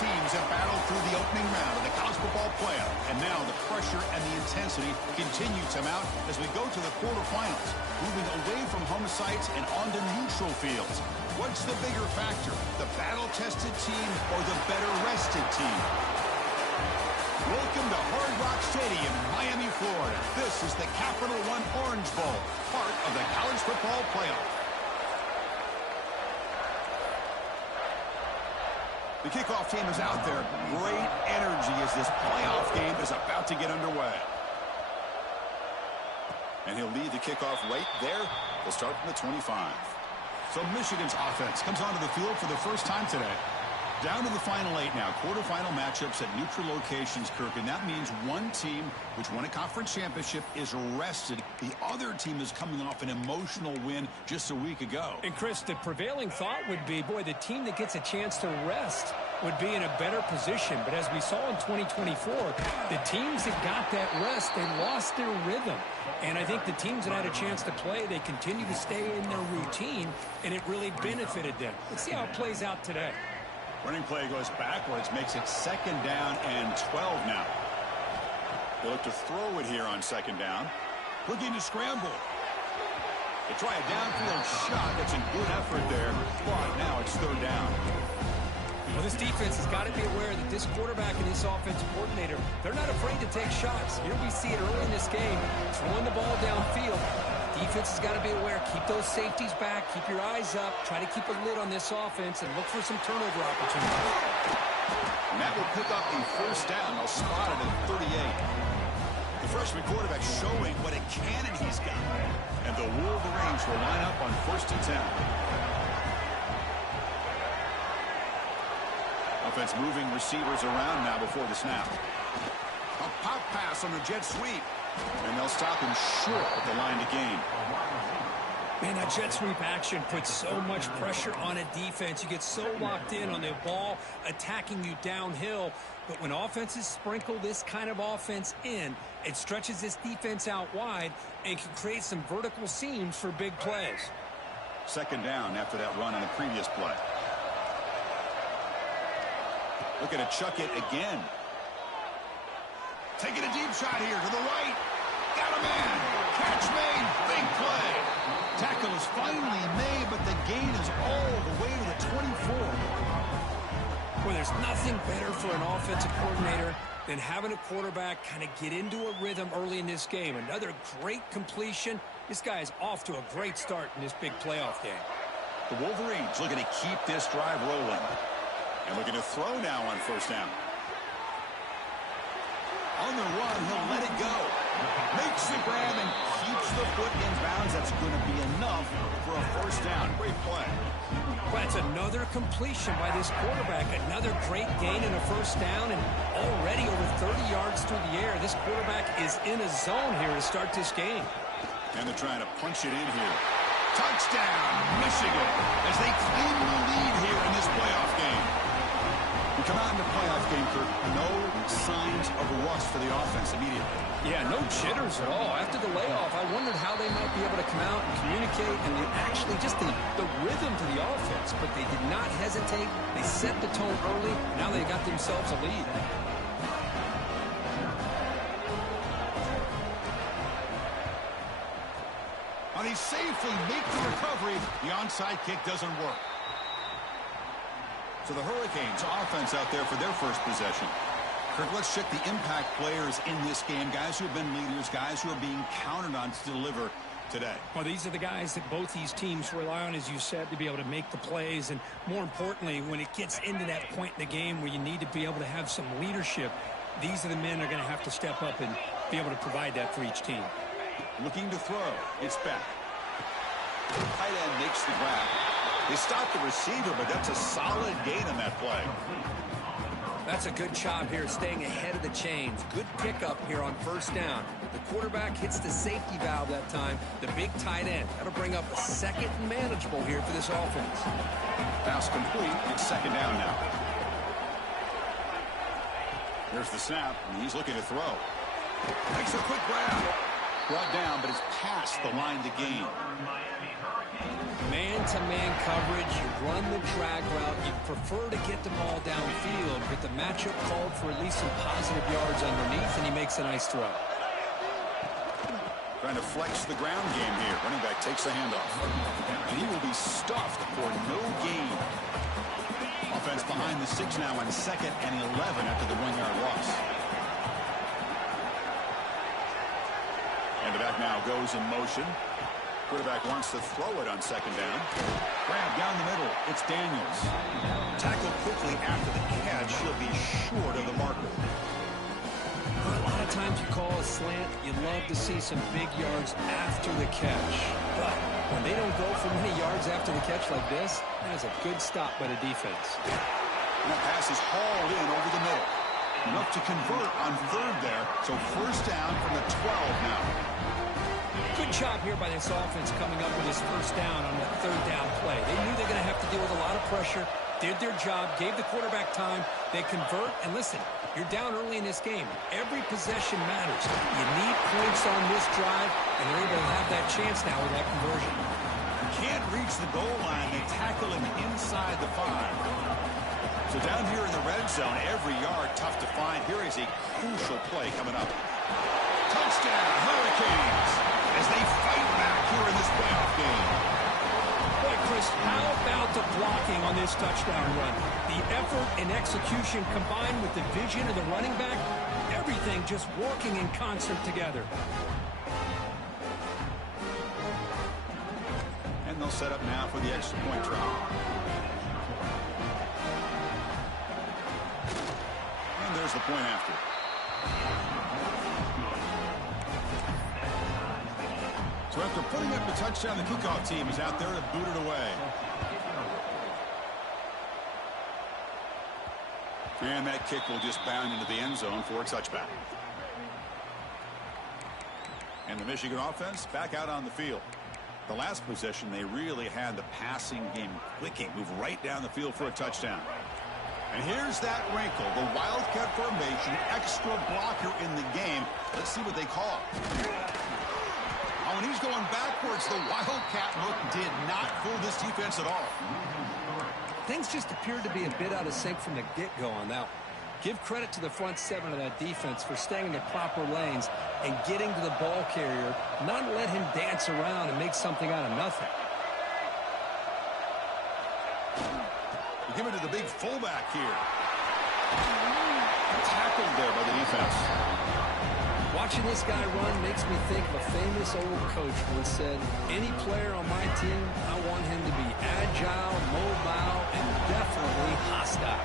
teams have battled through the opening round of the college football playoff, and now the pressure and the intensity continue to mount as we go to the quarterfinals, moving away from home sites and onto neutral fields. What's the bigger factor, the battle-tested team or the better-rested team? Welcome to Hard Rock Stadium in Miami, Florida. This is the Capital One Orange Bowl, part of the college football playoff. The kickoff team is out there. Great energy as this playoff game is about to get underway. And he'll lead the kickoff right there. We'll start from the 25. So Michigan's offense comes onto the field for the first time today. Down to the final 8 now. Quarterfinal matchups at neutral locations, Kirk. And that means one team, which won a conference championship, is rested. The other team is coming off an emotional win just a week ago. And, Chris, the prevailing thought would be, boy, the team that gets a chance to rest would be in a better position. But as we saw in 2024, the teams that got that rest, they lost their rhythm. And I think the teams that had a chance to play, they continue to stay in their routine, and it really benefited them. Let's see how it plays out today. Running play goes backwards, makes it 2nd down and 12 now. They look to throw it here on 2nd down. Looking to scramble. They try a downfield shot. That's a good effort there, but now it's 3rd down. Well, this defense has got to be aware that this quarterback and this offensive coordinator, they're not afraid to take shots. Here we see it early in this game, throwing the ball downfield. Defense has got to be aware. Keep those safeties back. Keep your eyes up. Try to keep a lid on this offense and look for some turnover opportunities. And that will pick up a 1st down. They'll spot it at 38. The freshman quarterback showing what a cannon he's got. And the Wolverines will line up on 1st and 10. Offense moving receivers around now before the snap. A pop pass on the jet sweep. And they'll stop him short at the line to gain. Man, that jet sweep action puts so much pressure on a defense. You get so locked in on the ball attacking you downhill. But when offenses sprinkle this kind of offense in, it stretches this defense out wide and can create some vertical seams for big plays. 2nd down after that run on the previous play. Looking to chuck it again. Taking a deep shot here to the right. Got a man. Catch made. Big play. Tackle is finally made, but the gain is all the way to the 24. Well, there's nothing better for an offensive coordinator than having a quarterback kind of get into a rhythm early in this game. Another great completion. This guy is off to a great start in this big playoff game. The Wolverines looking to keep this drive rolling. And looking to throw now on 1st down. On the run, he'll let it go. Makes the grab and keeps the foot in bounds. That's going to be enough for a 1st down. Great play. Well, that's another completion by this quarterback. Another great gain and a 1st down, and already over 30 yards through the air. This quarterback is in a zone here to start this game. And they're trying to punch it in here. Touchdown, Michigan, as they claim the lead here in this playoff game. We come out in the playoff game, Kirk. No signs of rust for the offense immediately. Yeah, no jitters at all. After the layoff, I wondered how they might be able to come out and communicate and actually just the rhythm to the offense. But they did not hesitate. They set the tone early. Now they got themselves a lead. And they safely make the recovery. The onside kick doesn't work. So the Hurricanes offense out there for their 1st possession. Kirk, let's check the impact players in this game. Guys who have been leaders, guys who are being counted on to deliver today. Well, these are the guys that both these teams rely on, as you said, to be able to make the plays. And more importantly, when it gets into that point in the game where you need to be able to have some leadership, these are the men that are going to have to step up and be able to provide that for each team. Looking to throw. It's back. Tight end makes the grab. They stopped the receiver, but that's a solid gain on that play. That's a good job here, staying ahead of the chains. Good pickup here on 1st down. The quarterback hits the safety valve that time. The big tight end. That'll bring up a 2nd and manageable here for this offense. Pass complete. It's 2nd down now. There's the snap, and he's looking to throw. Makes a quick grab. Brought down, but it's past the line to gain. Man man-to-man coverage, you run the drag route, you prefer to get the ball downfield, but the matchup called for at least some positive yards underneath, and he makes a nice throw. Trying to flex the ground game here. Running back takes the handoff. And he will be stuffed for no gain. Offense behind the 6 now on 2nd and 11 after the 1-yard loss. And the back now goes in motion. Quarterback wants to throw it on 2nd down. Grab down the middle. It's Daniels. Tackled quickly after the catch. He'll be short of the marker. A lot of times you call a slant, you love to see some big yards after the catch. But when they don't go for many yards after the catch like this, that is a good stop by the defense. And that pass is hauled in over the middle. Enough to convert on 3rd there. So 1st down from the 12 now. Good job here by this offense coming up with his 1st down on that 3rd down play. They knew they were going to have to deal with a lot of pressure, did their job, gave the quarterback time. They convert, and listen, you're down early in this game. Every possession matters. You need points on this drive, and they're able to have that chance now with that conversion. Can't reach the goal line. They tackle him inside the 5. So down here in the red zone, every yard tough to find. Here is a crucial play coming up. Touchdown, Hurricanes, as they fight back here in this playoff game. Boy, Chris, how about the blocking on this touchdown run? The effort and execution combined with the vision of the running back, everything just working in concert together. And they'll set up now for the extra point try. And there's the point after. So after putting up the touchdown, the kickoff team is out there to boot it away. And that kick will just bound into the end zone for a touchback. And the Michigan offense back out on the field. The last possession, they really had the passing game clicking. Move right down the field for a touchdown. And here's that wrinkle. The Wildcat formation, extra blocker in the game. Let's see what they call. Oh, and he's going backwards. The Wildcat look did not fool this defense at all. Things just appeared to be a bit out of sync from the get-go on that one. Give credit to the front 7 of that defense for staying in the proper lanes and getting to the ball carrier, not let him dance around and make something out of nothing. We give it to the big fullback here. Tackled there by the defense. Watching this guy run makes me think of a famous old coach who once said, any player on my team, I want him to be agile, mobile, and definitely hostile.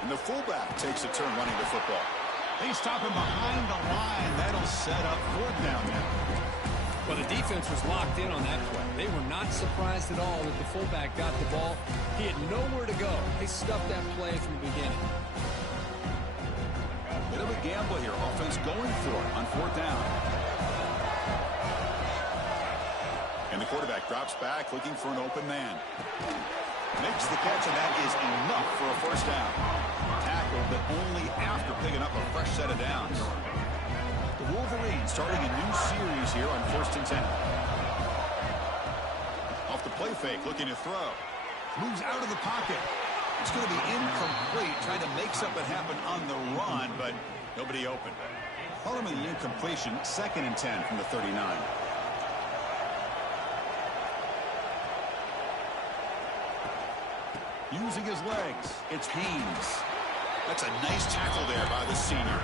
And the fullback takes a turn running the football. They stop him behind the line. That'll set up 4th down now. Well, the defense was locked in on that play. They were not surprised at all that the fullback got the ball. He had nowhere to go. They stuffed that play from the beginning. Bit of a gamble here. Offense going for it on 4th down. And the quarterback drops back looking for an open man. Makes the catch, and that is enough for a 1st down. Tackled, but only after picking up a fresh set of downs. The Wolverines starting a new series here on 1st and 10. Off the play fake, looking to throw. Moves out of the pocket. It's going to be incomplete, trying to make something happen on the run, but nobody open. Following the incompletion, 2nd and 10 from the 39. Using his legs, it's Haynes. That's a nice tackle there by the senior.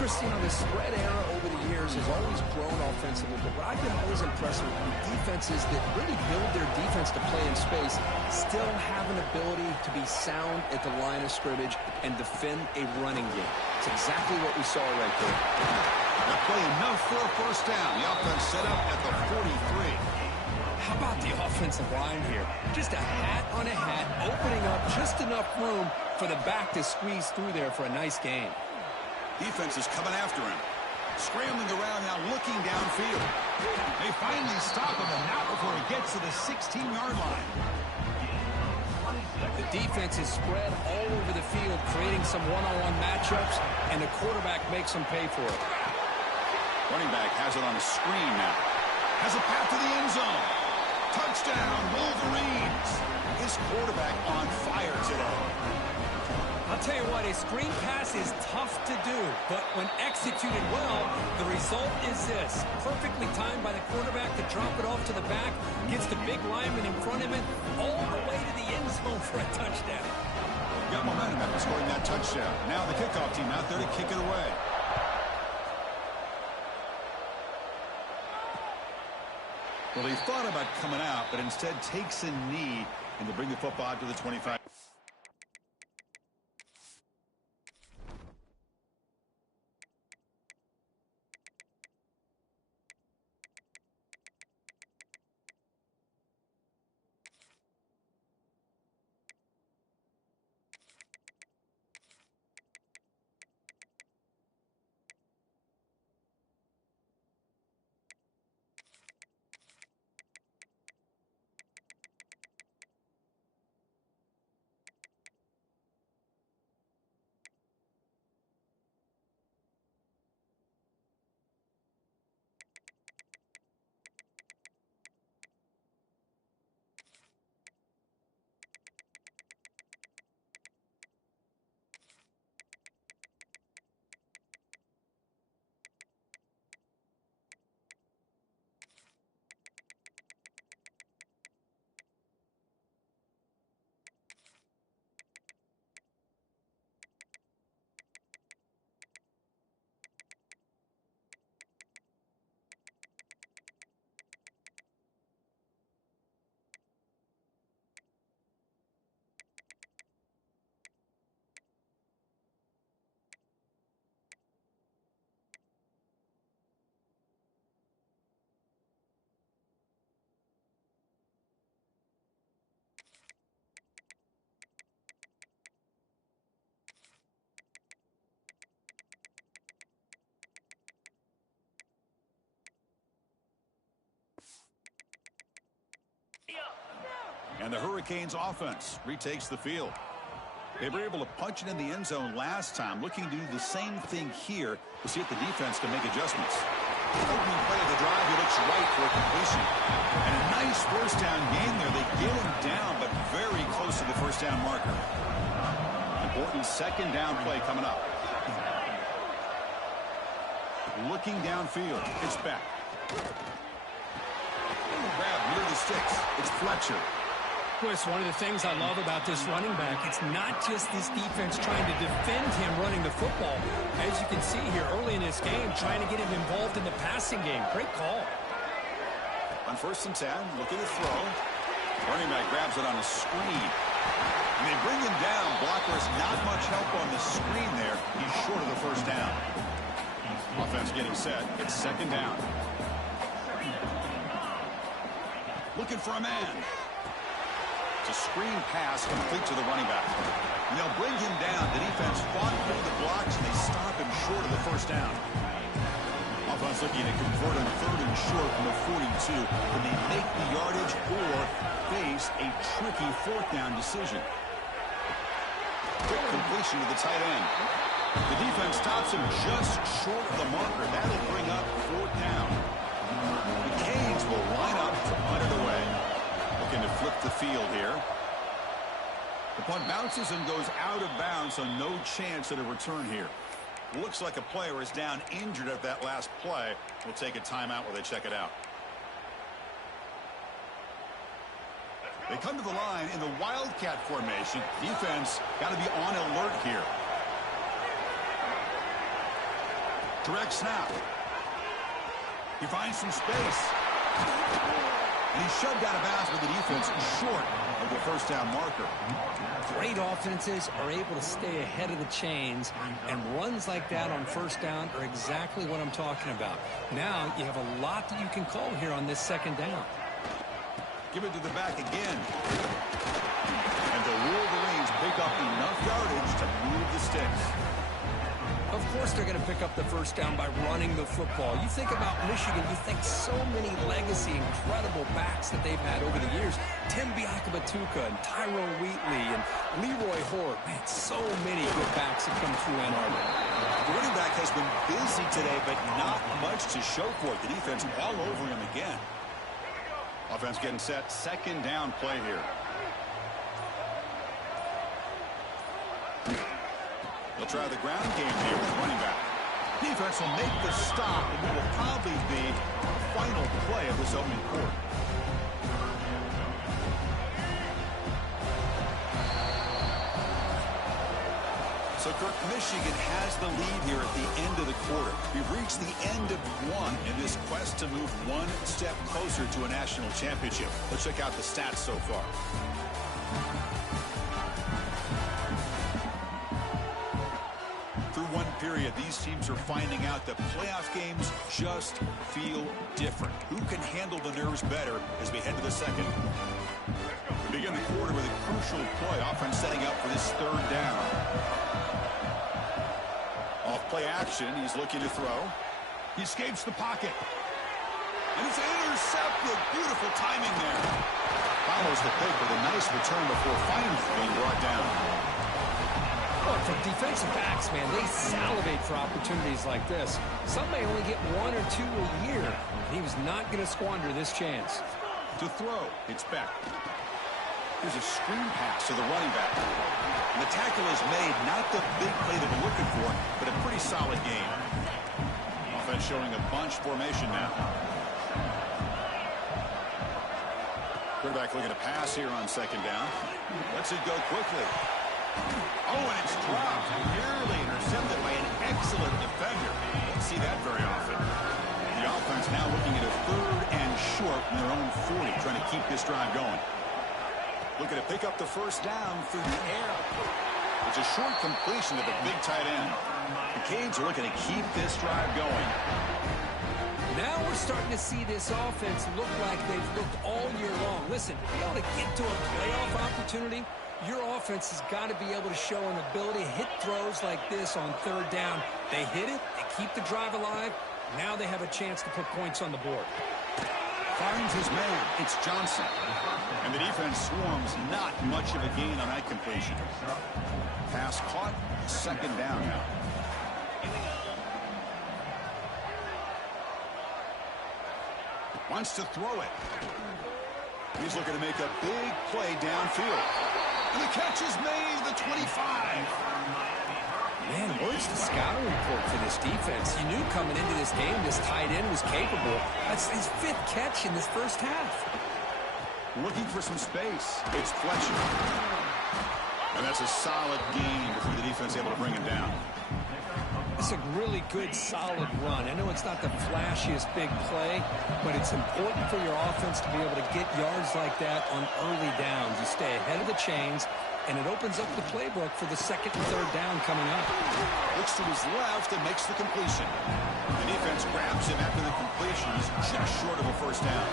Christine, the spread era over the years has always grown offensively, but what I've been always impressed with defenses that really build their defense to play in space still have an ability to be sound at the line of scrimmage and defend a running game. It's exactly what we saw right there. That play enough for a 1st down. The offense set up at the 43. How about the offensive line here? Just a hat on a hat, opening up just enough room for the back to squeeze through there for a nice game. Defense is coming after him. Scrambling around now, looking downfield. They finally stop him, and not before he gets to the 16-yard line. The defense is spread all over the field, creating some one-on-one matchups, and the quarterback makes them pay for it. Running back has it on the screen now. Has a path to the end zone. Touchdown, Wolverines. His quarterback on fire today. I'll tell you what, a screen pass is tough to do, but when executed well, the result is this. Perfectly timed by the quarterback to drop it off to the back, gets the big lineman in front of him, all the way to the end zone for a touchdown. Got momentum after scoring that touchdown. Now the kickoff team out there to kick it away. Well, he thought about coming out, but instead takes a knee and to bring the football out to the 25. And the Hurricanes offense retakes the field. They were able to punch it in the end zone last time, looking to do the same thing here to see if the defense can make adjustments. Opening play of the drive, he looks right for a completion. And a nice first down gain there. They get him down, but very close to the first down marker. Important second down play coming up. Looking downfield, it's back. Grab near the sticks. It's Fletcher. Chris, one of the things I love about this running back, it's not just this defense trying to defend him running the football. As you can see here early in this game, trying to get him involved in the passing game. Great call. On 1st and 10, looking to throw. Running back grabs it on a screen. And they bring him down. Blockers not much help on the screen there. He's short of the first down. Offense getting set. It's second down. Looking for a man. It's a screen pass complete to the running back. And they'll bring him down. The defense fought through the blocks, and they stop him short of the first down. Offense looking to convert on 3rd and short from the 42. Can they make the yardage or face a tricky 4th down decision? Quick completion to the tight end. The defense stops him just short of the marker. That'll bring up 4th down. The Canes will line up to punt it away. Looking to flip the field here. The punt bounces and goes out of bounds, so no chance at a return here. Looks like a player is down injured at that last play. We'll take a timeout while they check it out. They come to the line in the Wildcat formation. Defense got to be on alert here. Direct snap. He finds some space. And he's shoved out of bounds with the defense short of the first down marker. Great offenses are able to stay ahead of the chains, and runs like that on first down are exactly what I'm talking about. Now you have a lot that you can call here on this second down. Give it to the back again. And the Wolverines pick up enough yardage to move the sticks. Of course they're going to pick up the first down by running the football. You think about Michigan, you think so many legacy, incredible backs that they've had over the years. Tim Biakabatuka and Tyrone Wheatley and Leroy Hort. Man, so many good backs have come through Ann Arbor. The running back has been busy today, but not much to show for it. The defense all over him again. Offense getting set. Second down play here. They'll try the ground game here with running back. Defense will make the stop, and it will probably be the final play of this opening quarter. So, Kirk, Michigan has the lead here at the end of the quarter. We've reached the end of one in this quest to move one step closer to a national championship. Let's check out the stats so far. Through one period, these teams are finding out that playoff games just feel different. Who can handle the nerves better as we head to the second? We begin the quarter with a crucial play. Offense setting up for this third down. Off play action, he's looking to throw. He escapes the pocket. And it's intercepted. Beautiful timing there. Follows the pick with a nice return before finally being brought down. Look, for defensive backs, man, they salivate for opportunities like this. Some may only get one or two a year. He was not going to squander this chance. To throw, it's back. Here's a screen pass to the running back. And the tackle is made, not the big play that we're looking for, but a pretty solid game. Offense showing a bunch formation now. Quarterback looking to pass here on second down. Lets it go quickly. Oh, and it's dropped. Nearly intercepted by an excellent defender. Don't see that very often. The offense now looking at a third and short from their own 40, trying to keep this drive going. Looking to pick up the first down through the air. It's a short completion to the big tight end. The Canes are looking to keep this drive going. Now we're starting to see this offense look like they've looked all year long. Listen, to be able to get to a playoff opportunity, your offense has got to be able to show an ability to hit throws like this on third down. They hit it, they keep the drive alive. Now they have a chance to put points on the board. Finds his man. It's Johnson. And the defense swarms. Not much of a gain on that completion. Pass caught. Second down now. Wants to throw it. He's looking to make a big play downfield. And the catch is made. The 25. Man, where's the scouting report for this defense? You knew coming into this game this tight end was capable. That's his fifth catch in this first half. Looking for some space. It's Fletcher. And that's a solid gain before the defense able to bring him down. It's a really good, solid run. I know it's not the flashiest big play, but it's important for your offense to be able to get yards like that on early downs. You stay ahead of the chains, and it opens up the playbook for the second and third down coming up. Looks to his left and makes the completion. The defense grabs him after the completion. He's just short of a first down.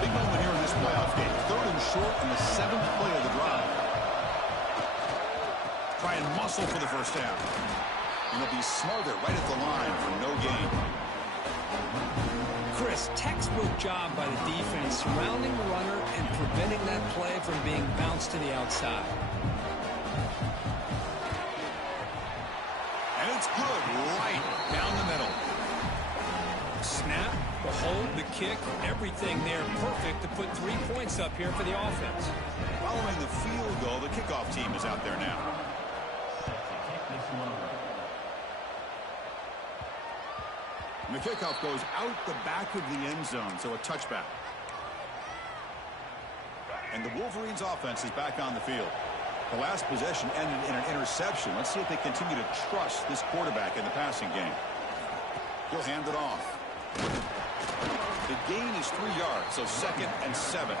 Big moment here in this playoff game. Third and short on the seventh play of the drive. Try and muscle for the first down. And he'll be smothered right at the line for no gain. Chris, textbook job by the defense, surrounding the runner and preventing that play from being bounced to the outside. And it's good, right down the middle. Snap, the hold, the kick, everything there perfect to put 3 points up here for the offense. Following the field goal, the kickoff team is out there now. And the kickoff goes out the back of the end zone, so a touchback. And the Wolverines offense is back on the field. The last possession ended in an interception. Let's see if they continue to trust this quarterback in the passing game. He'll hand it off. The gain is 3 yards, so 2nd and 7.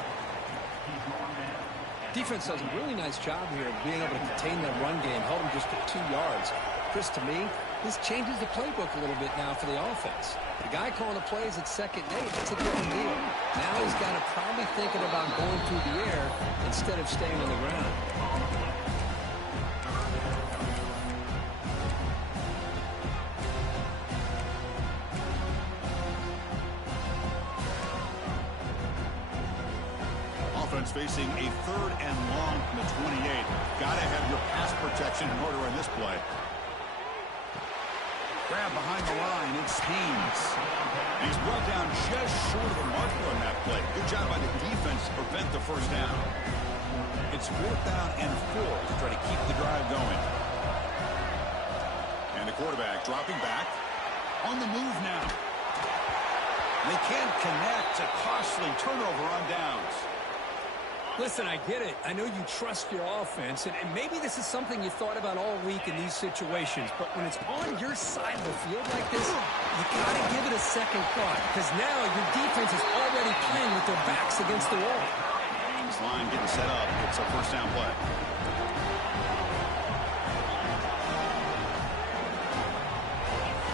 Defense does a really nice job here of being able to contain that run game, held them just at 2 yards. Chris, to me, this changes the playbook a little bit now for the offense. The guy calling the plays at 2nd and 8, that's a different deal. Now he's got to probably thinking about going through the air instead of staying on the ground. Offense facing a 3rd and long from the 28. Got to have your pass protection in order in this play. Grab behind the line. It's Haynes. He's brought down just short of the marker on that play. Good job by the defense to prevent the first down. It's 4th down and 4 to try to keep the drive going. And the quarterback dropping back. On the move now. They can't connect. A costly turnover on downs. Listen, I get it. I know you trust your offense, and maybe this is something you thought about all week in these situations, but when it's on your side of the field like this, you got to give it a second thought, because now your defense is already playing with their backs against the wall. This line getting set up. It's a first down play.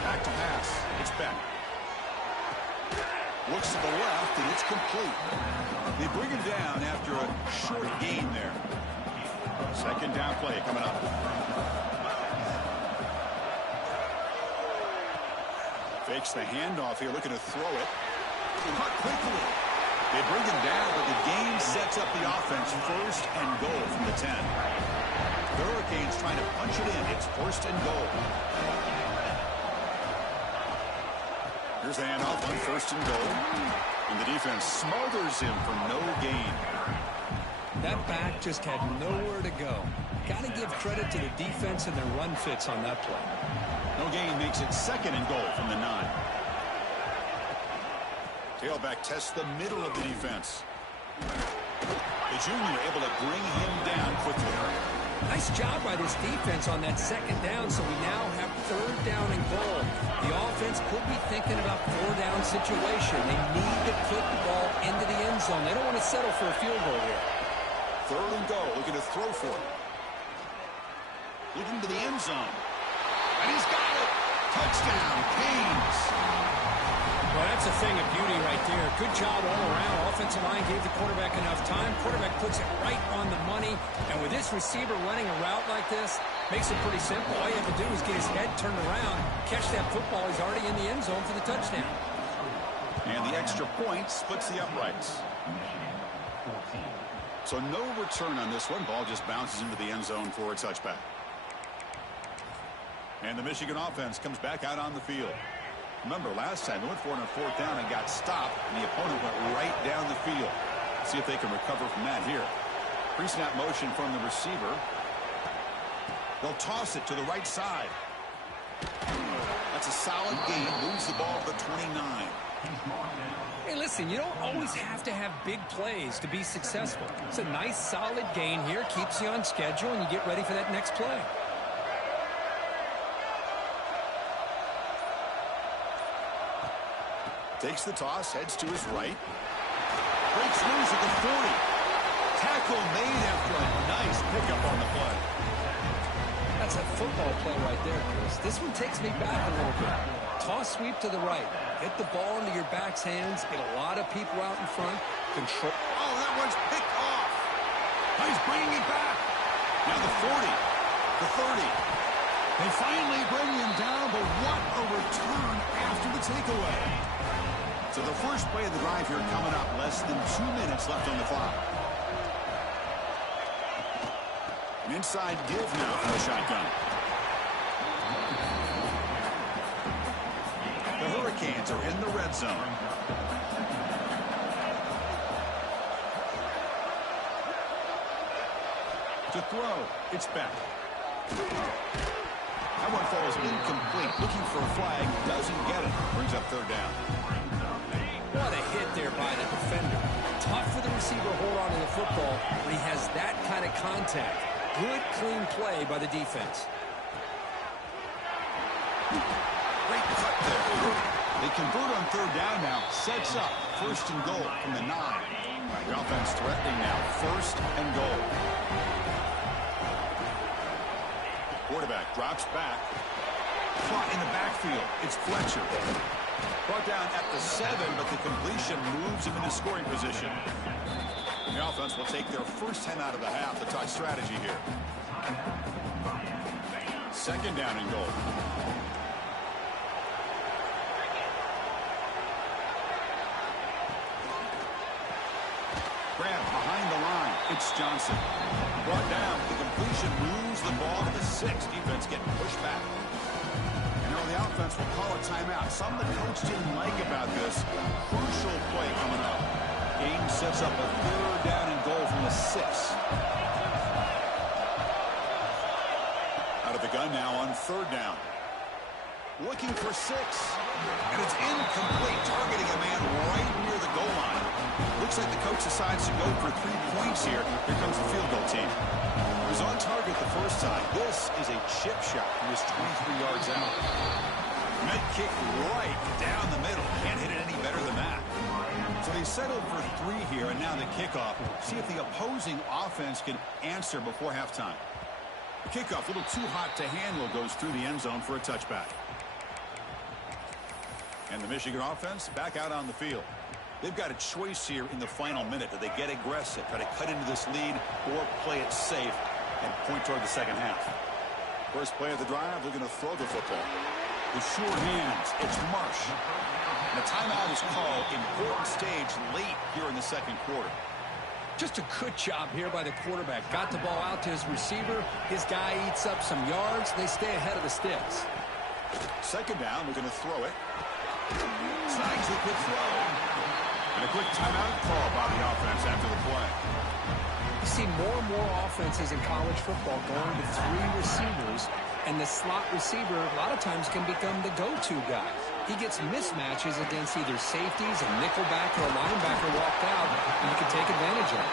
Back to pass. It's Beck. Looks to the left, and it's complete. They bring him down after a short gain there. Second down play coming up. Fakes the handoff here, looking to throw it. Cut quickly. They bring him down, but the gain sets up the offense. 1st and goal from the 10. The Hurricanes trying to punch it in. It's 1st and goal. Here's the handoff on 1st and goal. And the defense smothers him for no gain. That back just had nowhere to go. Got to give credit to the defense and their run fits on that play. No gain makes it 2nd and goal from the 9. Tailback tests the middle of the defense. The junior able to bring him down quickly. Nice job by this defense on that 2nd down, so we now have 3rd down and goal. The offense could be thinking about 4-down situation. They need to put the ball into the end zone. They don't want to settle for a field goal here. 3rd and goal, looking to throw for it. Looking to the end zone. And he's got it. Touchdown, Haynes. Well, that's a thing of beauty right there. Good job all around. Offensive line gave the quarterback enough time. Quarterback puts it right on the money. And with this receiver running a route like this, makes it pretty simple. All you have to do is get his head turned around, catch that football. He's already in the end zone for the touchdown. And the extra point splits the uprights. So no return on this one. Ball just bounces into the end zone for a touchback. And the Michigan offense comes back out on the field. Remember, last time they went for it on 4th down and got stopped, and the opponent went right down the field. See if they can recover from that here. Pre-snap motion from the receiver. They'll toss it to the right side. That's a solid gain. Moves the ball to the 29. Hey, listen, you don't always have to have big plays to be successful. It's a nice, solid gain here. Keeps you on schedule, and you get ready for that next play. Takes the toss, heads to his right. Breaks loose at the 40. Tackle made after a nice pickup on the play. That's a football play right there, Chris. This one takes me back a little bit. Toss sweep to the right. Get the ball into your back's hands. Get a lot of people out in front. Control. Oh, that one's picked off. He's bringing it back. Now the 40. The 30. They finally bring him down, but what a return after the takeaway. So the first play of the drive here coming up. Less than 2 minutes left on the clock. An inside give now from the shotgun. The Hurricanes are in the red zone. To throw, it's back. That one falls incomplete. Looking for a flag, doesn't get it. Brings up 3rd down. What a hit there by the defender. Tough for the receiver to hold on to the football when he has that kind of contact. Good, clean play by the defense. Great cut there. They convert on 3rd down now. Sets up 1st and goal from the 9. The offense threatening now. 1st and goal. Quarterback drops back. Caught in the backfield. It's Fletcher. Brought down at the 7, but the completion moves him into scoring position. The offense will take their first 10 out of the half to talk strategy here. 2nd down and goal. Grab behind the line. It's Johnson. Brought down. The completion moves the ball to the 6. Defense getting pushed back. And So the offense will call a timeout. Something the coach didn't like about this. Crucial play coming up. Game sets up a 3rd down and goal from the 6. Out of the gun now on 3rd down. Looking for 6. And it's incomplete, targeting a man right near the goal line. Looks like the coach decides to go for 3 points here. Here comes the field goal team. He was on target the first time. This is a chip shot from just 23 yards out. Med kick right down the middle. Can't hit it any better than that. So they settled for 3 here, and now the kickoff. See if the opposing offense can answer before halftime. The kickoff, a little too hot to handle, goes through the end zone for a touchback. And the Michigan offense back out on the field. They've got a choice here in the final minute. Do they get aggressive, try to cut into this lead, or play it safe and point toward the second half? First play of the drive, looking to throw the football. The sure hands, it's Marsh. And a timeout is called. Important stage late here in the second quarter. Just a good job here by the quarterback. Got the ball out to his receiver. His guy eats up some yards. They stay ahead of the sticks. Second down, looking to throw it. Snags a quick throw. And a quick timeout call by the offense after the play. You see more and more offenses in college football going to 3 receivers, and the slot receiver a lot of times can become the go-to guy. He gets mismatches against either safeties, a nickelback, or a linebacker walked out, and you can take advantage of it.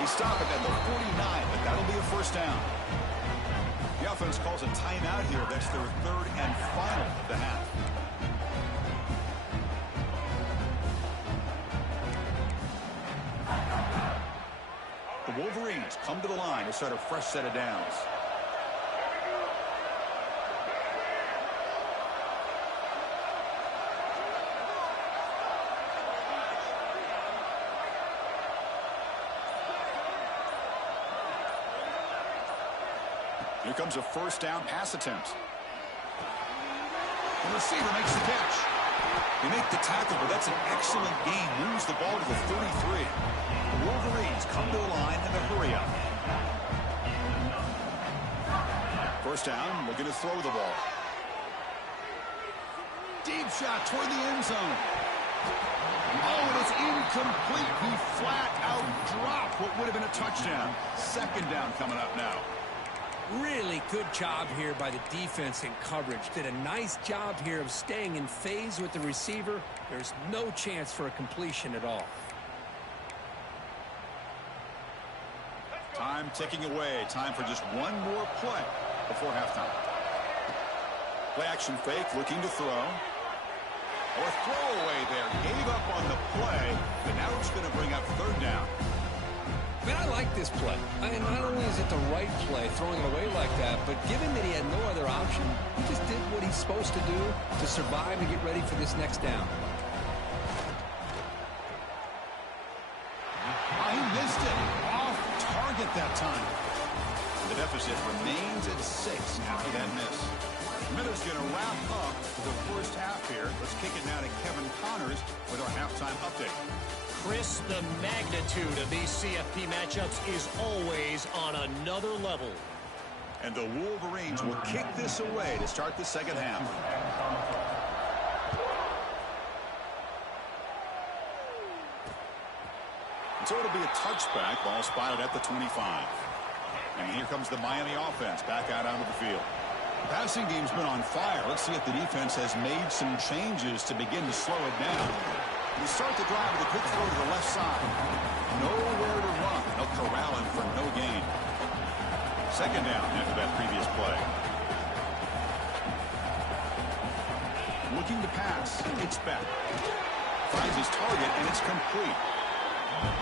They stop it at the 49, but that'll be a first down. The offense calls a timeout here. That's their 3rd and final of the half. The Wolverines come to the line to start a fresh set of downs. Here comes a first down pass attempt. The receiver makes the catch. They make the tackle, but that's an excellent gain. Moves the ball to the 33. The Wolverines come to the line in a hurry-up. First down, looking to throw the ball. Deep shot toward the end zone. Oh, it is incomplete. He flat out dropped what would have been a touchdown. Second down coming up now. Really good job here by the defense in coverage. Did a nice job here of staying in phase with the receiver. There's no chance for a completion at all. Time ticking away. Time for just one more play before halftime. Play action fake, looking to throw. Or throwaway there. Gave up on the play, but now it's going to bring up 3rd down. Man, I like this play. Not only is it the right play, throwing it away like that, but given that he had no other option, he just did what he's supposed to do to survive and get ready for this next down. He missed it. Off target that time. The deficit remains at 6 after that miss. Miller's going to wrap up the first half here. Let's kick it now to Kevin Connors with our halftime update. Chris, the magnitude of these CFP matchups is always on another level. And the Wolverines will kick this away to start the second half. And so it'll be a touchback. Ball spotted at the 25. And here comes the Miami offense back out onto the field. The passing game's been on fire. Let's see if the defense has made some changes to begin to slow it down. We start the drive with a quick throw to the left side. Nowhere to run. They'll corral him for no gain. Second down after that previous play. Looking to pass. It's back. Finds his target, and it's complete.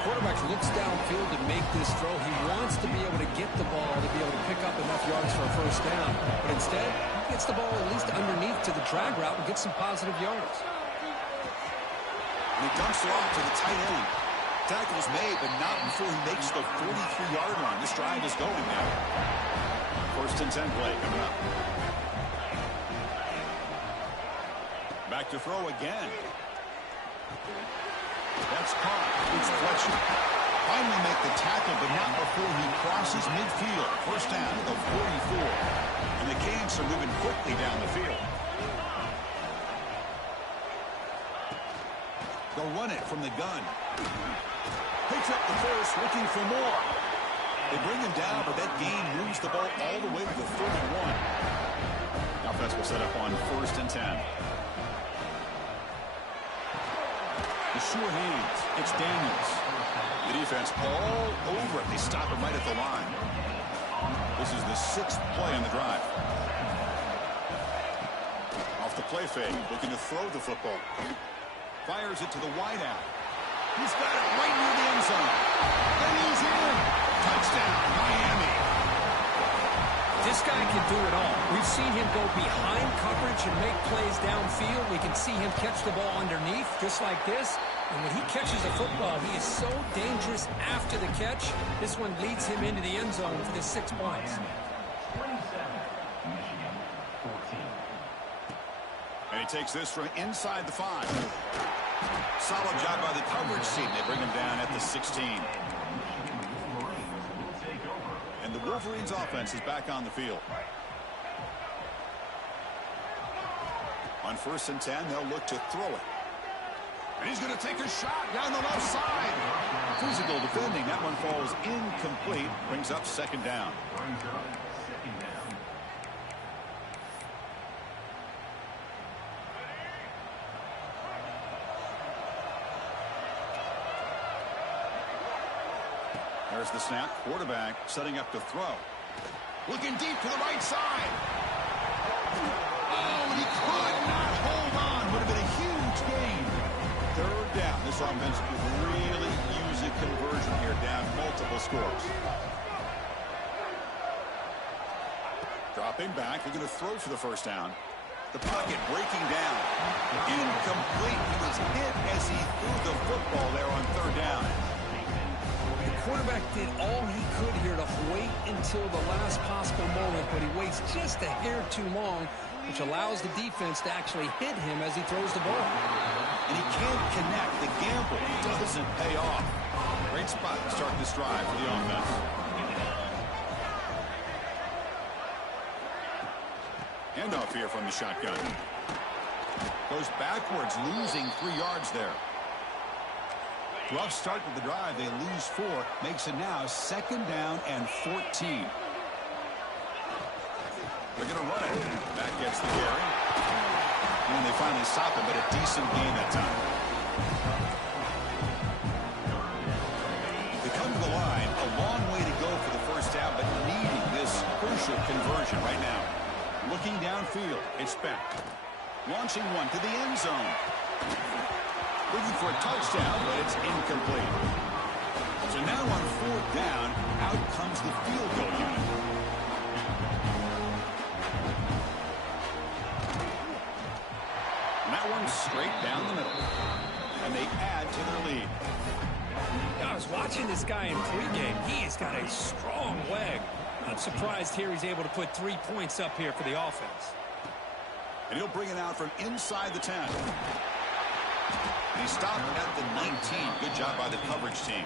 Quarterback looks downfield to make this throw. He wants to be able to get the ball to be able to pick up enough yards for a first down. But instead, he gets the ball at least underneath to the drag route and gets some positive yards. And he dumps it off to the tight end. Tackle's made, but not before he makes the 43-yard line. This drive is going now. First and 10 play coming up. Back to throw again. That's caught. It's Fletcher. Finally make the tackle, but not before he crosses midfield. First down at the 44. And the Canes are moving quickly down the field. They'll run it from the gun. Picks up the first, looking for more. They bring him down, but that gain moves the ball all the way to the 31. Offense will set up on 1st and 10. The short hands. It's Daniels. The defense all over it. They stop him right at the line. This is the 6th play on the drive. Off the play fake, looking to throw the football. Fires it to the wideout. He's got it right near the end zone. And he's in. Touchdown, Miami. This guy can do it all. We've seen him go behind coverage and make plays downfield. We can see him catch the ball underneath, just like this. And when he catches a football, he is so dangerous after the catch. This one leads him into the end zone for the 6 points. And he takes this from inside the 5. Solid job by the coverage team. They bring him down at the 16. And the Wolverines offense is back on the field. On 1st and 10, they'll look to throw it. And he's going to take a shot down the left side. Physical defending. That one falls incomplete. Brings up 2nd down. There's the snap. Quarterback setting up to throw. Looking deep to the right side. Oh, and he could not hold on. Would have been a huge gain. 3rd down. This offense could really use a conversion here, down multiple scores. Dropping back. They're going to throw for the 1st down. The pocket breaking down. Incomplete. He was hit as he threw the football there on 3rd down. Quarterback did all he could here to wait until the last possible moment, but he waits just a hair too long, which allows the defense to actually hit him as he throws the ball. And he can't connect. The gamble doesn't pay off. Great spot to start this drive for the offense. Handoff here from the shotgun. Goes backwards, losing 3 yards there. Rough start to the drive. They lose 4. Makes it now 2nd down and 14. They're going to run it. Back gets the carry. And they finally stop him, but a decent gain that time. They come to the line. A long way to go for the 1st down, but needing this crucial conversion right now. Looking downfield. It's back. Launching one to the end zone. Looking for a touchdown, but it's incomplete. So now on 4th down, out comes the field goal unit. And that one's straight down the middle. And they add to their lead. I was watching this guy in pregame. He's got a strong leg. Not surprised here he's able to put 3 points up here for the offense. And he'll bring it out from inside the 10. He stopped at the 19. Good job by the coverage team.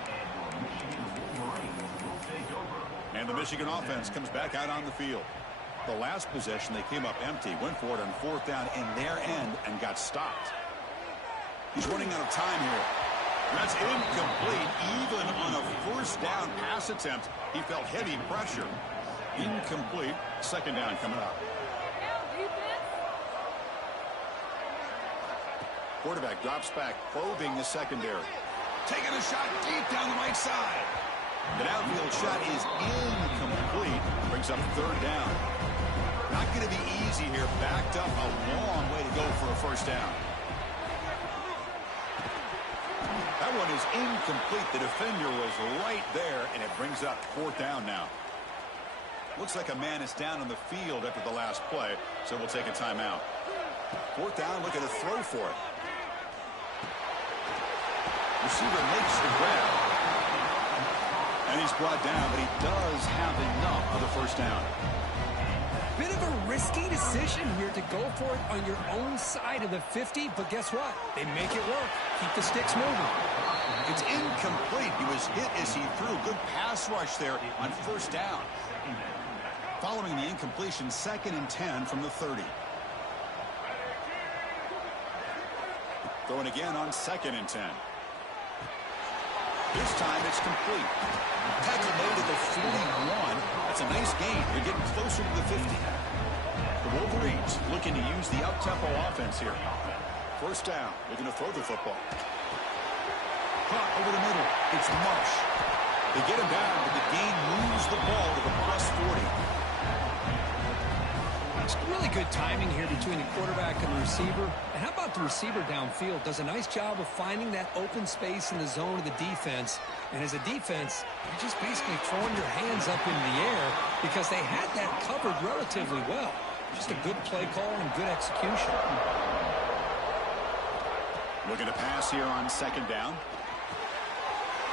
And the Michigan offense comes back out on the field. The last possession, they came up empty. Went for it on 4th down in their end and got stopped. He's running out of time here. That's incomplete. Even on a 1st down pass attempt, he felt heavy pressure. Incomplete. 2nd down coming up. Quarterback drops back, probing the secondary. Taking a shot deep down the right side. The outfield shot is incomplete. Brings up 3rd down. Not going to be easy here. Backed up a long way to go for a 1st down. That one is incomplete. The defender was right there, and it brings up 4th down now. Looks like a man is down on the field after the last play, so we'll take a timeout. 4th down, looking to throw for it. Receiver makes the grab. And he's brought down, but he does have enough for the 1st down. Bit of a risky decision here to go for it on your own side of the 50, but guess what? They make it work. Keep the sticks moving. It's incomplete. He was hit as he threw. Good pass rush there on first down. Following the incompletion, 2nd and 10 from the 30. Throwing again on 2nd and 10. This time it's complete. Tackle made at the 41. That's a nice gain. They're getting closer to the 50. The Wolverines looking to use the up-tempo offense here. First down. Looking to throw the football. Caught over the middle. It's Marsh. They get him down, but the gain moves the ball to the +40. It's really good timing here between the quarterback and the receiver. And how about the receiver downfield? Does a nice job of finding that open space in the zone of the defense. And as a defense, you're just basically throwing your hands up in the air because they had that covered relatively well. Just a good play call and good execution. Looking to pass here on 2nd down.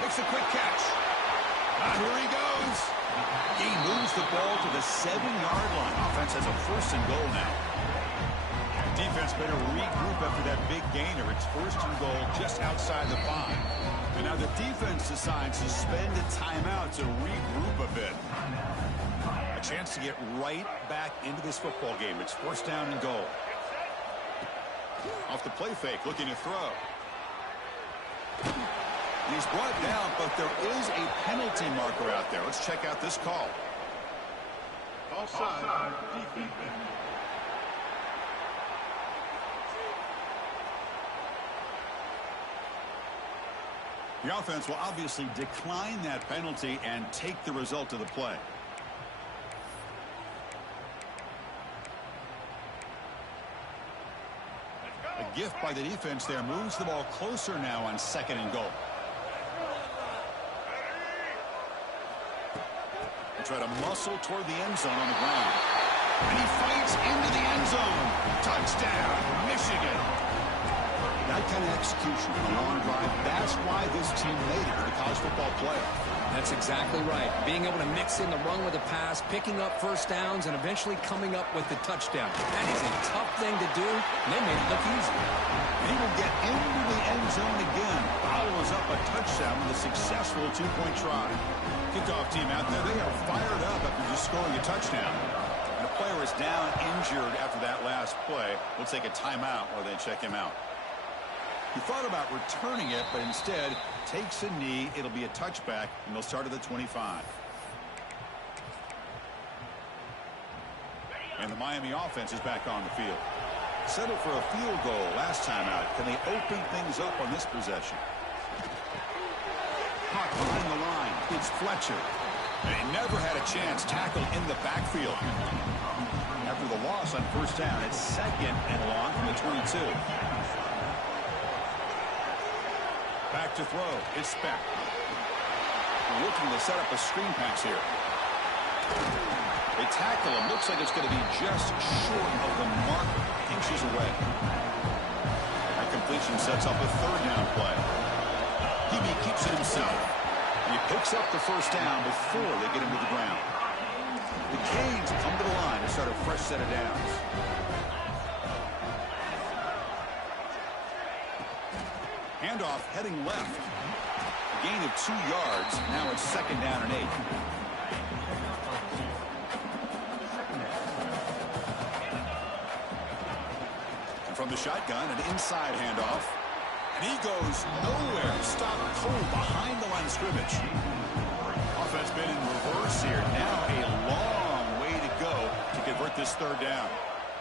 Makes a quick catch. Here he goes. He moves the ball to the 7-yard line. Offense has a 1st and goal now. Defense better regroup after that big gainer. It's 1st and goal just outside the 5. And now the defense decides to spend a timeout to regroup a bit. A chance to get right back into this football game. It's 1st down and goal. Off the play fake, looking to throw. And he's brought down, but there is a penalty marker out there. Let's check out this call. Offside. The offense will obviously decline that penalty and take the result of the play. A gift by the defense there moves the ball closer now on 2nd and goal. They try to muscle toward the end zone on the ground. And he fights into the end zone. Touchdown, Michigan. That kind of execution on a long drive, that's why this team made it to the college football playoff. That's exactly right. Being able to mix in the run with the pass, picking up 1st downs, and eventually coming up with the touchdown. That is a tough thing to do, and they made it look easy. He will get into the end zone again. Follows up a touchdown with a successful 2-point try. Kickoff team out there, they are fired up after just scoring a touchdown. And the player is down injured after that last play. We'll take a timeout while they check him out. He thought about returning it, but instead takes a knee. It'll be a touchback, and they'll start at the 25. And the Miami offense is back on the field. Settled for a field goal last time out. Can they open things up on this possession? Caught behind the line. It's Fletcher. And he never had a chance tackled in the backfield. After the loss on 1st down, it's 2nd and long from the 22. Back to throw. It's Speck. Looking to set up a screen pass here. They tackle him. Looks like it's going to be just short of the mark. Inches away. That completion sets up a 3rd down play. Hebe keeps it himself. And he picks up the 1st down before they get him to the ground. The Canes come to the line to start a fresh set of downs. Handoff heading left. A gain of 2 yards. Now it's 2nd down and 8. And from the shotgun, an inside handoff. And he goes nowhere. Stopped cold behind the line of scrimmage. Offense been in reverse here. Now a long way to go to convert this 3rd down.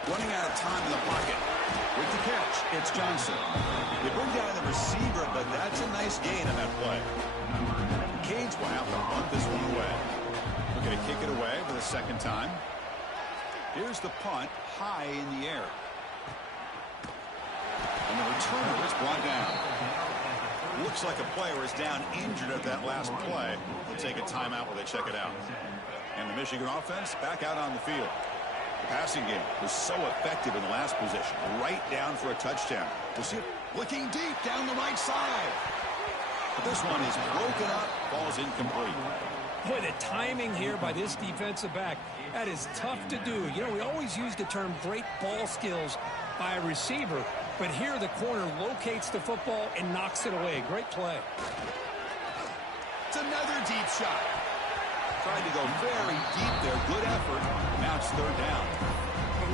Running out of time in the pocket. With the catch, it's Johnson. They bring down the receiver, but that's a nice gain on that play. The Canes will have to punt this one away. We're going to kick it away for the 2nd time. Here's the punt, high in the air. And the returner is brought down. Looks like a player is down injured at that last play. They'll take a timeout while they check it out. And the Michigan offense back out on the field. The passing game was so effective in the last possession. Right down for a touchdown. We'll see it looking deep down the right side. But this one is broken up. Ball's incomplete. Boy, the timing here by this defensive back, that is tough to do. You know, we always use the term great ball skills by a receiver, But here the corner locates the football and knocks it away. Great play. It's another deep shot. Tried to go very deep there. Good effort. Now it's third down.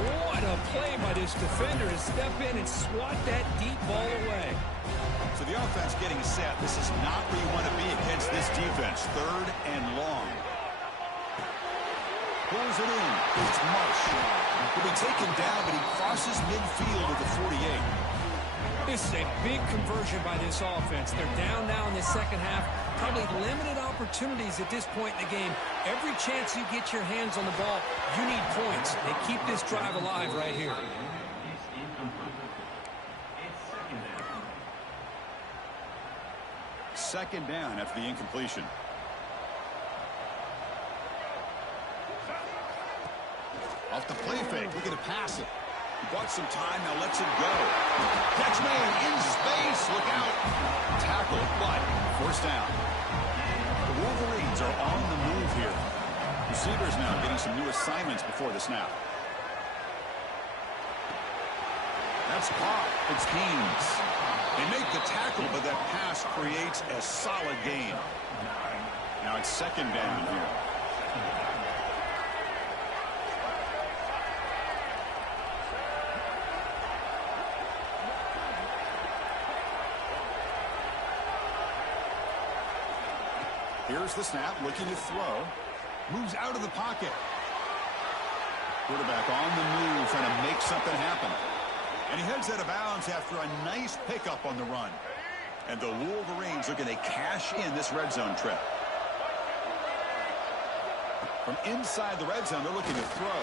What a play by this defender to step in and swat that deep ball away. So the offense getting set. This is not where you want to be against this defense. Third and long. Pulls it in. It's Marsh. He'll be taken down, but he crosses midfield at the 48. This is a big conversion by this offense. They're down now in the second half. Probably limited opportunities at this point in the game. Every chance you get your hands on the ball, you need points. They keep this drive alive right here. Second down after the incompletion. Off the play fake, looking to pass it. He bought some time, now lets it go. Catch made in space, look out. Tackle, but first down. The Wolverines are on the move here. Receivers now getting some new assignments before the snap. That's caught. It's Haynes. They make the tackle, but that pass creates a solid gain. Now it's second down here. Here's the snap, looking to throw. Moves out of the pocket. Quarterback on the move, trying to make something happen. And he heads out of bounds after a nice pickup on the run. And the Wolverines looking to cash in this red zone trip. From inside the red zone, they're looking to throw.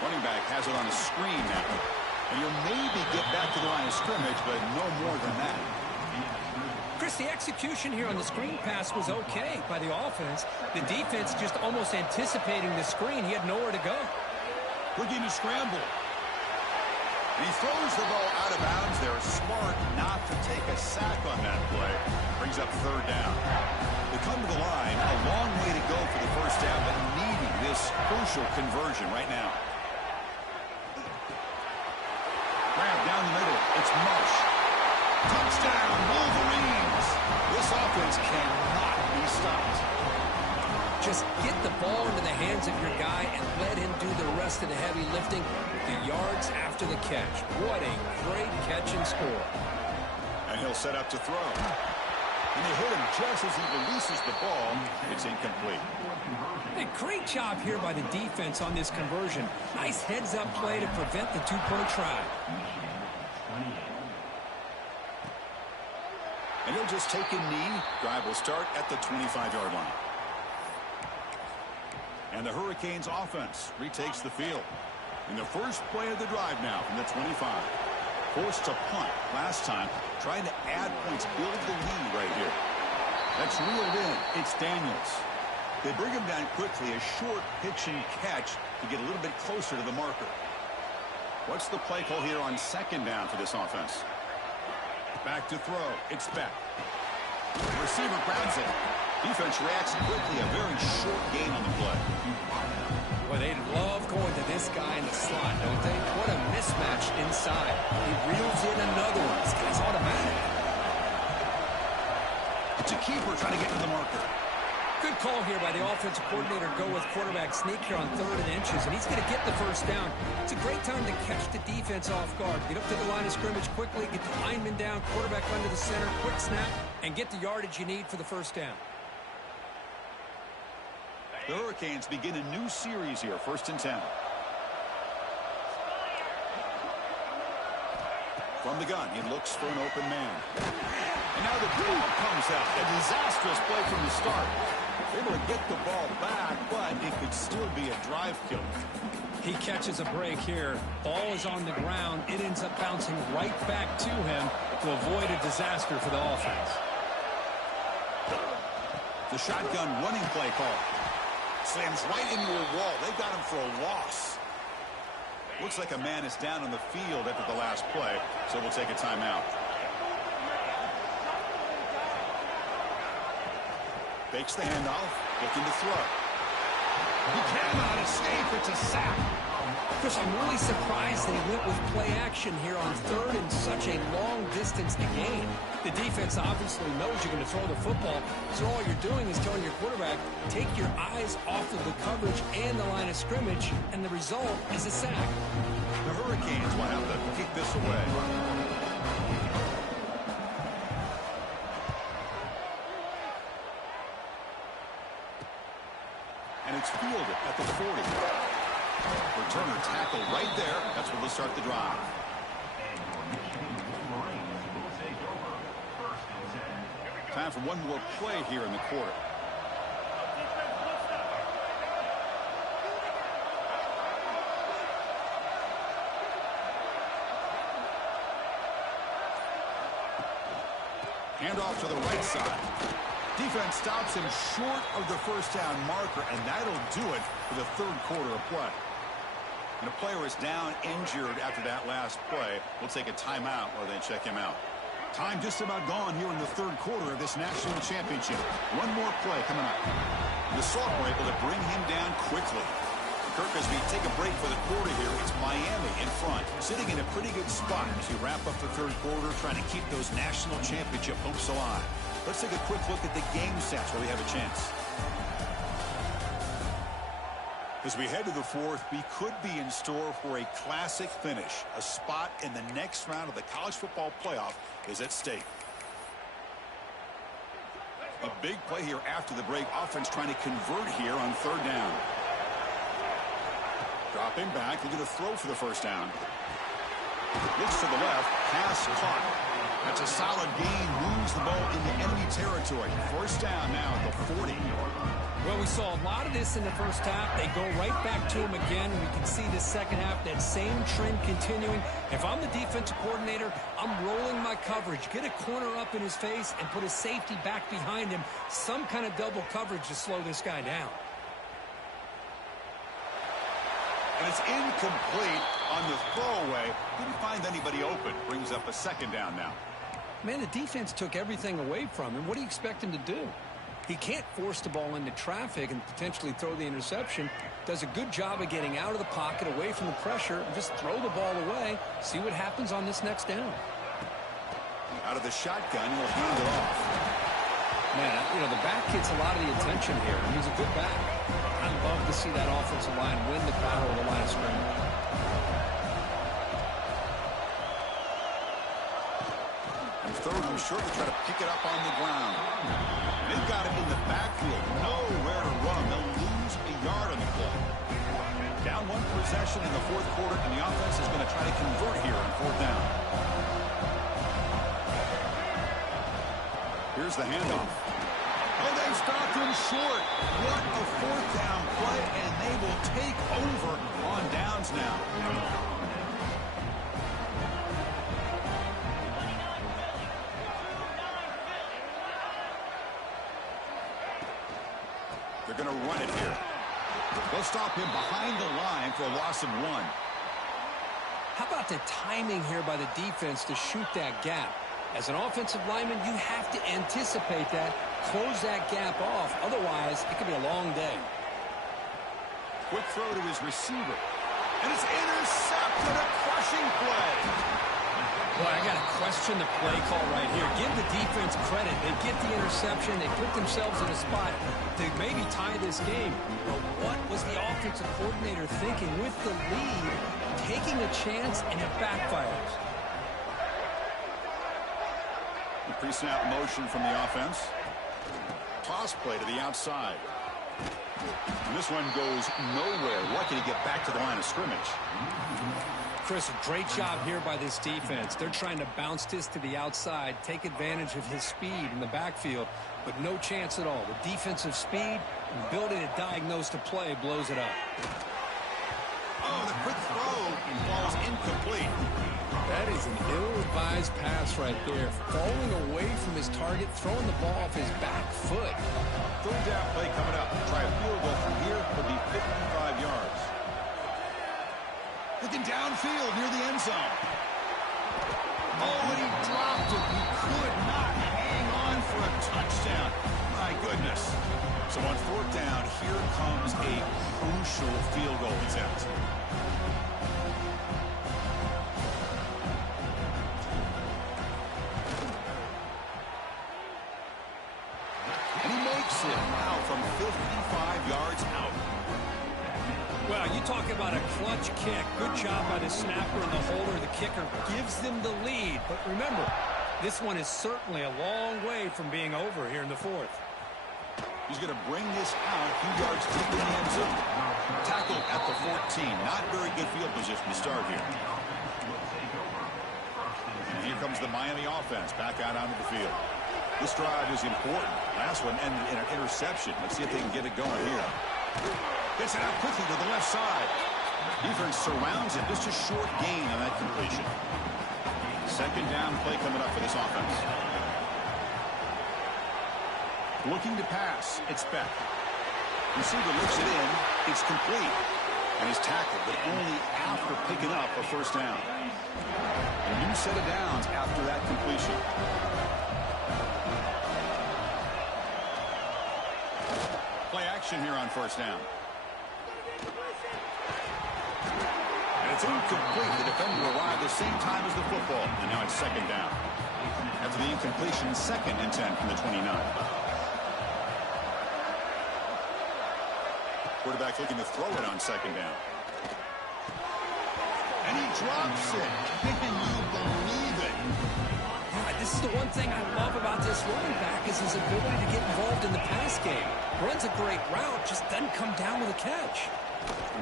Running back has it on a screen now. And you'll maybe get back to the line of scrimmage, but no more than that. Chris, the execution here on the screen pass was okay by the offense. The defense just almost anticipating the screen. He had nowhere to go. Looking to scramble. And he throws the ball out of bounds there. Smart not to take a sack on that play. Brings up third down. They come to the line. A long way to go for the first down, but needing this crucial conversion right now. Grab down the middle. It's Marsh. Touchdown, Wolverines. This offense cannot be stopped. Just get the ball into the hands of your guy and let him do the rest of the heavy lifting. The yards after the catch. What a great catch and score. And he'll set up to throw. And they hit him just as he releases the ball. It's incomplete. A great job here by the defense on this conversion. Nice heads-up play to prevent the two-point try. And he'll just take a knee. Drive will start at the 25-yard line. And the Hurricanes offense retakes the field. In the first play of the drive now from the 25. Forced to punt last time. Trying to add points, build the lead right here. That's reeled in. It's Daniels. They bring him down quickly. A short pitch and catch to get a little bit closer to the marker. What's the play call here on second down for this offense? Back to throw. It's back. The receiver grabs it. Defense reacts quickly. A very short gain on the play. Well, they love going to this guy in the slot, don't they? What a mismatch inside. He reels in another one. This guy's automatic. It's a keeper trying to get to the marker. Good call here by the offensive coordinator. Go with quarterback sneak here on 3rd and inches, and he's going to get the first down. It's a great time to catch the defense off guard. Get up to the line of scrimmage quickly, get the lineman down, quarterback under the center, quick snap, and get the yardage you need for the first down. The Hurricanes begin a new series here, 1st and 10. From the gun, he looks for an open man. And now the ball comes out. A disastrous play from the start. Able to get the ball back, but it could still be a drive killer. He catches a break here. Ball is on the ground. It ends up bouncing right back to him to avoid a disaster for the offense. The shotgun running play call. Slams right into a wall. They got him for a loss. Looks like a man is down on the field after the last play, so we'll take a timeout. Fakes the handoff, looking to throw. He cannot escape. It's a sack. Chris, I'm really surprised they went with play action here on third and such a long distance to gain. The defense obviously knows you're going to throw the football, so all you're doing is telling your quarterback, take your eyes off of the coverage and the line of scrimmage, and the result is a sack. The Hurricanes will have to kick this away. And it's fielded at the 40. Returner tackle right there. That's where they'll start the drive. Time for one more play here in the quarter. Handoff to the right side. Defense stops him short of the first down marker, and that'll do it for the third quarter of play. And a player is down injured after that last play. We'll take a timeout while they check him out. Time just about gone here in the third quarter of this national championship. One more play coming up. The Salt were able to bring him down quickly. Kirk, as we take a break for the quarter here, it's Miami in front, sitting in a pretty good spot as we wrap up the third quarter, trying to keep those national championship hopes alive. Let's take a quick look at the game stats where we have a chance. As we head to the fourth, we could be in store for a classic finish. A spot in the next round of the college football playoff is at stake. A big play here after the break. Offense trying to convert here on third down. Dropping back, looking to throw for the first down. Looks to the left, pass caught. That's a solid gain, moves the ball into enemy territory. First down now at the 40. Well, we saw a lot of this in the first half. They go right back to him again. We can see the second half, that same trend continuing. If I'm the defensive coordinator, I'm rolling my coverage. Get a corner up in his face and put a safety back behind him. Some kind of double coverage to slow this guy down. And it's incomplete on the throwaway. Didn't find anybody open. Brings up a second down now. Man, the defense took everything away from him. What do you expect him to do? He can't force the ball into traffic and potentially throw the interception. Does a good job of getting out of the pocket, away from the pressure, and just throw the ball away. See what happens on this next down. Out of the shotgun, he'll hand it off. Man, you know, the back gets a lot of the attention here, and he's a good back. I'd love to see that offensive line win the battle of the line of scrimmage. And third and short to try to pick it up on the ground. They've got him in the backfield. Nowhere to run. They'll lose a yard on the play. Down one possession in the fourth quarter, and the offense is going to try to convert here on fourth down. Here's the handoff. Oh, they stopped him short. What a fourth down play, and they will take over on downs now. They're going to run it here. They'll stop him behind the line for a loss of 1. How about the timing here by the defense to shoot that gap? As an offensive lineman, you have to anticipate that, close that gap off. Otherwise, it could be a long day. Quick throw to his receiver. And it's intercepted. A crushing play. Boy, I got to question the play call right here. Give the defense credit. They get the interception. They put themselves in a spot to maybe tie this game. But what was the offensive coordinator thinking with the lead, taking a chance, and it backfires? The pre-snap motion from the offense. Toss play to the outside. And this one goes nowhere. Lucky to get back to the line of scrimmage. Chris, a great job here by this defense. They're trying to bounce this to the outside, take advantage of his speed in the backfield, but no chance at all. The defensive speed and ability to diagnose the play blows it up. Oh, the quick throw falls incomplete. That is an ill-advised pass right there. Falling away from his target, throwing the ball off his back foot. Third down play coming up. Try a field goal from here. Could be 55 yards. Looking downfield near the end zone. Oh, and he dropped it. He could not hang on for a touchdown. My goodness. So on fourth down, here comes a crucial field goal attempt. And he makes it. Wow, from 55 yards out. Well, you talk about a clutch kick. Good job by the snapper and the holder. The kicker gives them the lead. But remember, this one is certainly a long way from being over here in the fourth. He's going to bring this out a few yards deep in the end zone. Tackled at the 14. Not very good field position to start here. And here comes the Miami offense back out onto the field. This drive is important. Last one ended in an interception. Let's see if they can get it going here. Gets it out quickly to the left side. Defense surrounds him. Just a short gain on that completion. Second down play coming up for this offense. Looking to pass. It's Beck. Receiver lifts it in. It's complete. And he's tackled, but only after picking up a first down. A new set of downs after that completion. Play action here on first down. And it's incomplete. The defender arrived the same time as the football. And now it's second down. After the incompletion, 2nd and 10 from the 29. Quarterback looking to throw it on second down. And he drops it. Can you believe it? This is the one thing I love about this running back is his ability to get involved in the pass game. Runs a great route, just doesn't come down with a catch.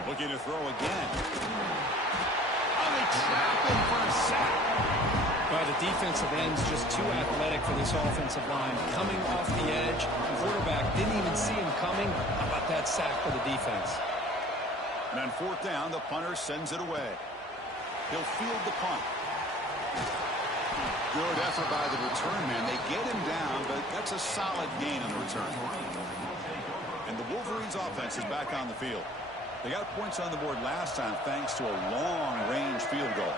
Looking to throw again. Oh, they trap him for a sack. Well, the defensive end's just too athletic for this offensive line. Coming off the edge, the quarterback didn't even see him coming. How about that sack for the defense? And on fourth down, the punter sends it away. He'll field the punt. Good effort by the return man. They get him down, but that's a solid gain on the return. And the Wolverines offense is back on the field. They got points on the board last time thanks to a long-range field goal.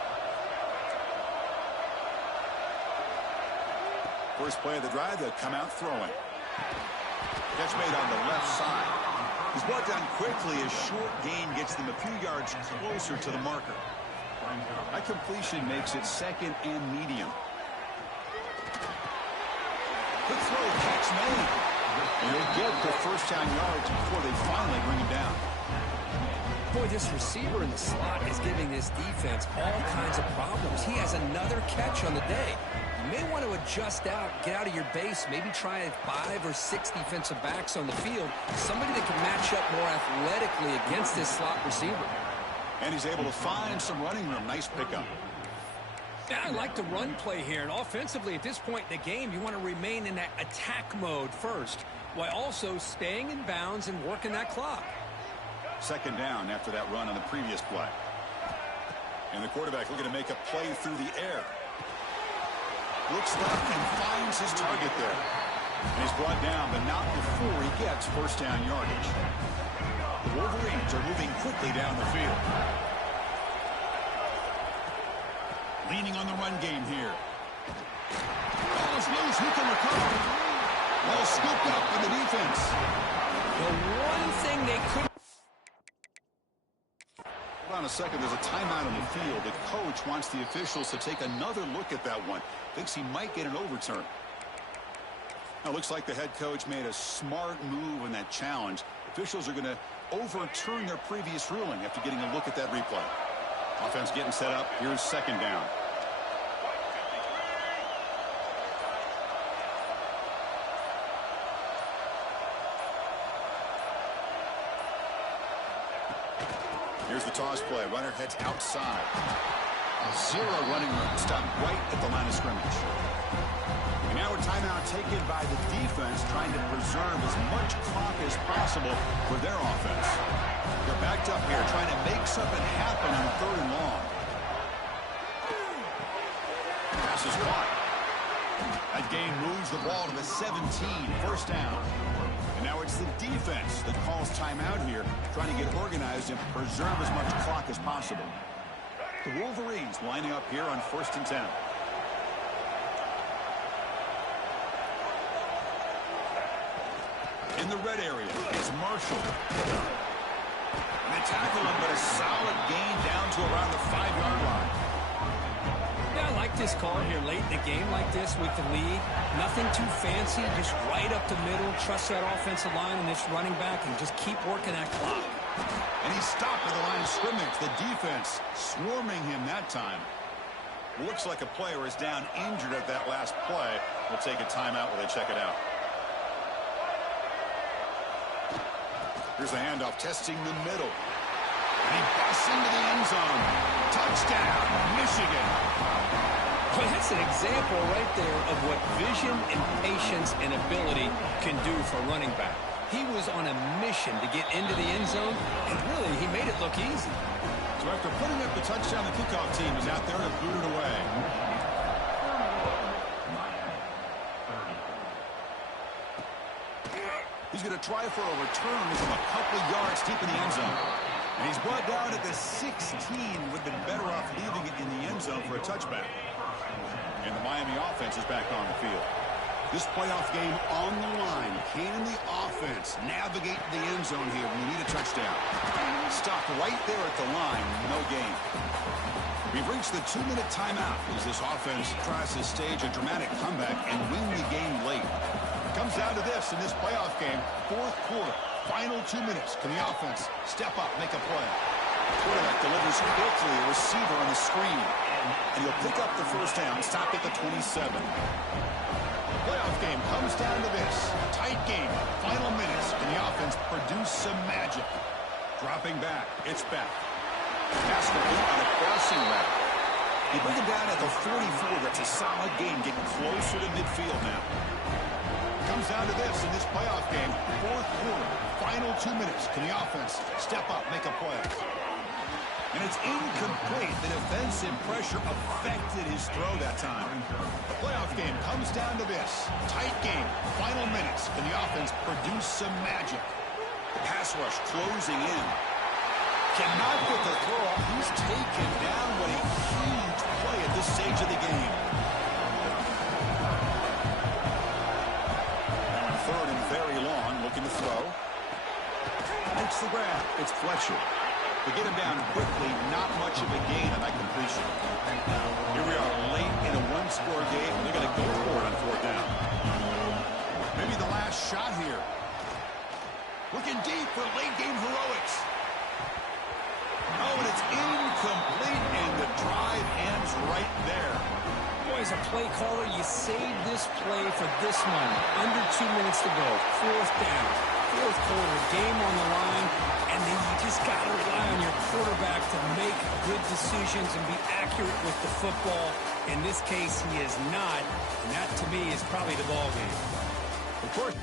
First play of the drive, they'll come out throwing. Catch made on the left side. He's brought down quickly. A short gain gets them a few yards closer to the marker. That completion makes it second and medium. Good throw, catch made. And they get the first down yards before they finally bring him down. Boy, this receiver in the slot is giving this defense all kinds of problems. He has another catch on the day. You may want to adjust out, get out of your base, maybe try 5 or 6 defensive backs on the field. Somebody that can match up more athletically against this slot receiver. And he's able to find some running room. Nice pickup. Yeah, I like the run play here. And offensively, at this point in the game, you want to remain in that attack mode first, while also staying in bounds and working that clock. Second down after that run on the previous play. And the quarterback looking to make a play through the air. Looks left and finds his target there. And he's brought down, but not before he gets first down yardage. The Wolverines are moving quickly down the field. Leaning on the run game here. Ball is loose. Who can recover? Ball scooped up in the defense. The one thing they couldn't... Hold on a second. There's a timeout on the field. The coach wants the officials to take another look at that one. Thinks he might get an overturn. Now, looks like the head coach made a smart move in that challenge. Officials are going to overturn their previous ruling after getting a look at that replay. Offense getting set up. Here's second down. Here's the toss play. Runner heads outside. Zero running room. Stopped right at the line of scrimmage. And now a timeout taken by the defense, trying to preserve as much clock as possible for their offense. They're backed up here, trying to make something happen on third and long. Pass is caught. That gain moves the ball to the 17. First down. And now it's the defense that calls timeout here, trying to get organized and preserve as much clock as possible. The Wolverines lining up here on 1st and 10. In the red area, it's Marshall. And they tackle him, but a solid gain down to around the 5-yard line. Yeah, I like this call here late in the game like this with the lead. Nothing too fancy, just right up the middle. Trust that offensive line and this running back and just keep working that clock. And he's stopped at the line of scrimmage. The defense swarming him that time. Looks like a player is down injured at that last play. We'll take a timeout while they check it out. Here's the handoff, testing the middle. And he busts into the end zone. Touchdown, Michigan. Well, that's an example right there of what vision and patience and ability can do for a running back. He was on a mission to get into the end zone, and really, he made it look easy. So after putting up the touchdown, the kickoff team is out there to boot it away. He's going to try for a return from a couple yards deep in the end zone. And he's brought down at the 16. Would have been better off leaving it in the end zone for a touchback. And the Miami offense is back on the field. This playoff game on the line. Can the offense navigate the end zone here when you need a touchdown? Stopped right there at the line. No gain. We've reached the 2-minute timeout as this offense tries to stage a dramatic comeback and win the game late. Comes down to this in this playoff game. Fourth quarter. Final 2 minutes. Can the offense step up, make a play? Quarterback delivers quickly. A receiver on the screen. And he'll pick up the first down. Stop at the 27. Playoff game comes down to this. Tight game. Final minutes. Can the offense produce some magic? Dropping back. It's back. Pass complete on a crossing route. They bring him down at the 44. That's a solid game. Getting closer to midfield now. Comes down to this in this playoff game. Fourth quarter. Final 2 minutes. Can the offense step up, make a play? And it's incomplete. The defensive pressure affected his throw that time. The playoff game comes down to this. Tight game. Final minutes. Can the offense produce some magic? The pass rush closing in. Cannot get the throw off. He's taken down. What a huge play at this stage of the game. Third and very long. Looking to throw. Makes the grab. It's Fletcher. To get him down quickly, not much of a gain on that completion. Here we are late in a one-score game. They're going to go for it on fourth down. Maybe the last shot here. Looking deep for late-game heroics. Oh, and it's incomplete, and the drive ends right there. Boy, as a play caller, you save this play for this moment. Under 2 minutes to go. Fourth down. Fourth quarter. Game on the line. And then you just got to rely on your quarterback to make good decisions and be accurate with the football. In this case, he is not. And that, to me, is probably the ball game. Of course.